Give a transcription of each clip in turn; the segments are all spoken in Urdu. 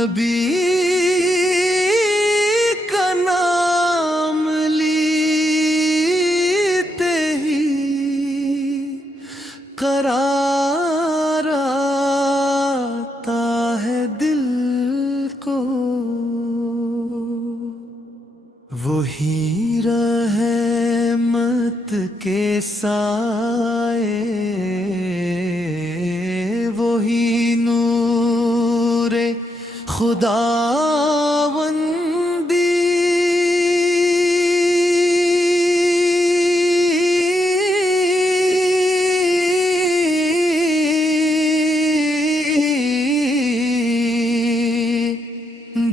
نبی کا نام لیتے ہی قرار آتا ہے دل کو، وہی رحمت کے سائے، وہی نور خداوندی،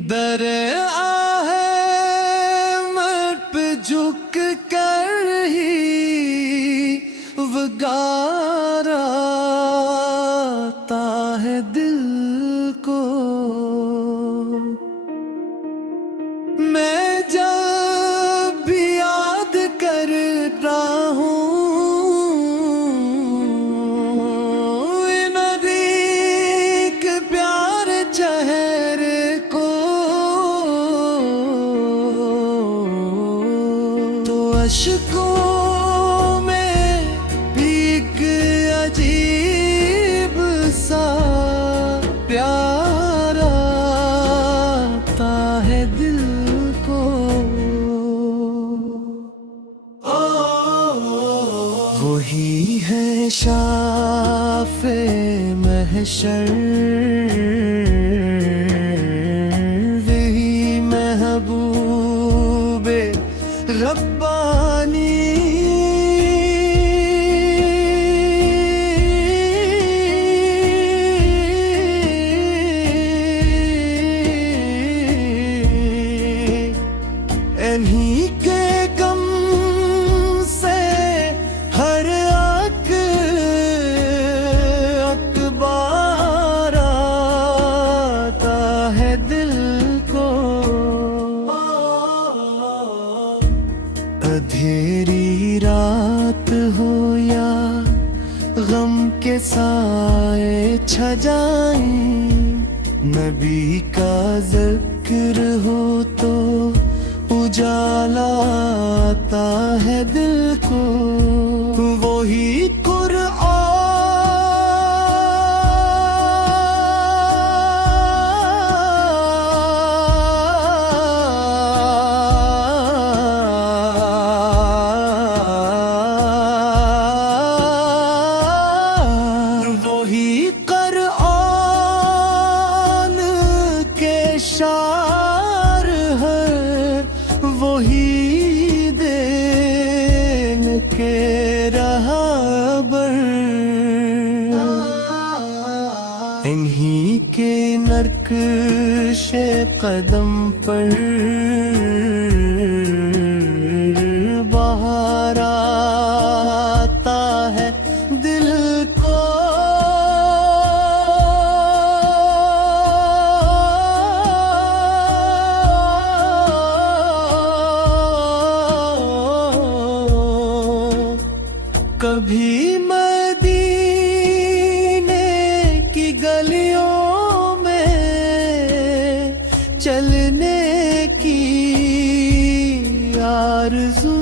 در احمد پہ جھک کر ہی وگار آتا ہے دل کو، میں جب بھی یاد کرتا ہوں نبی کے پیارے چہرے کو، تو اشکوں میں بھی ایک عجیب سا پیار آتا ہے دل کو، وہی ہے شافع محشر، وہی محبوب ربانی، انہی کے غم سے ہر اکبار آتا ہے دل کو، اندھیری رات ہو یا غم کے سائے چھا جائیں، نبی کا ذکر ہو تو اجالا آتا ہے دل کو، وہی قرآن کے شعر ہے، وہی دین کے رہبر، انہی کے نقش قدم پر بہار آتا ہے دل کو، کبھی مدینے کی گلیوں میں چلنے کی آرزو،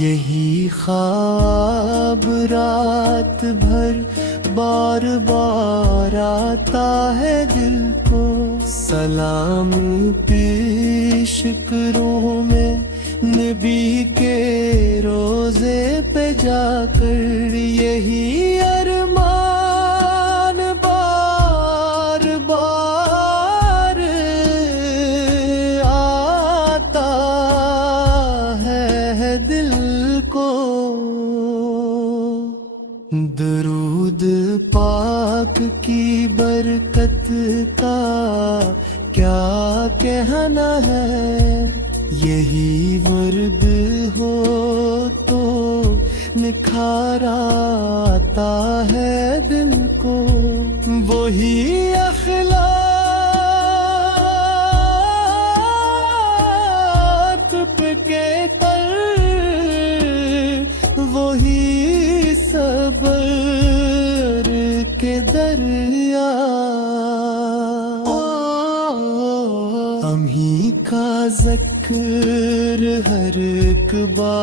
یہی خواب رات بھر بار بار آتا ہے دل کو، سلام پیش کروں میں نبی کے روزے پہ جا کر، یہی ارمان بار بار آتا ہے دل کو، درود پاک کی برکت کا کیا کہنا ہے، یہی ورد ہو تو نکھار آتا ہے دل کو، وہی اخلاق کے تل، وہی صبر کے دریا ہمیں کا ذکر ہر ایک بار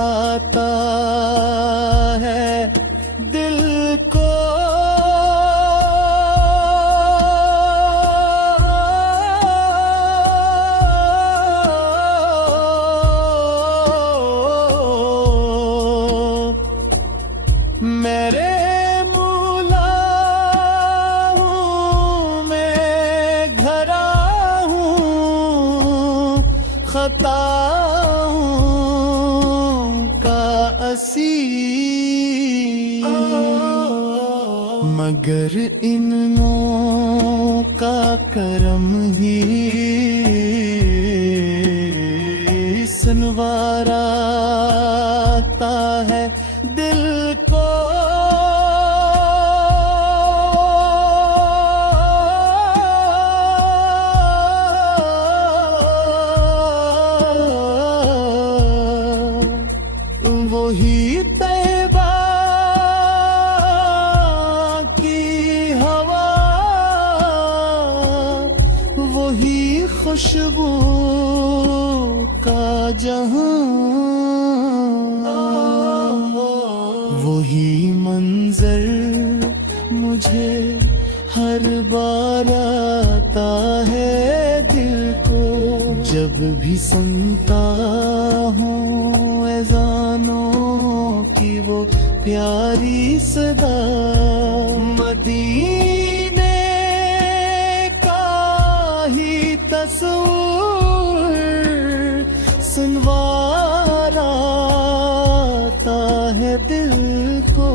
آتا ہے دل کو میرے مولا ہوں میں گھرا ہوں خطاؤں کا اسیر مگر ان نوں کا کرم ہی سنواراتا ہے دل کو وہی طیبہ کی ہوا وہی خوشبو کا جہاں وہی منظر مجھے ہر بار آتا ہے دل کو جب بھی سنتا ہوں اذانوں کی وہ پیاری صدا مدینے کا ہی تصور سنواراتا ہے دل کو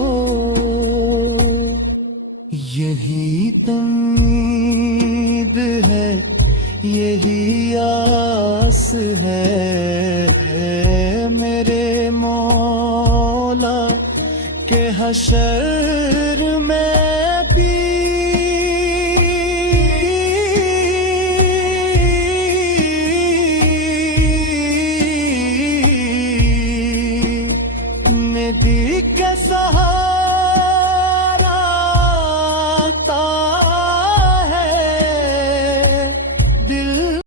یہی تمید ہے یہی آس ہے میرے مولا کہ حشر میں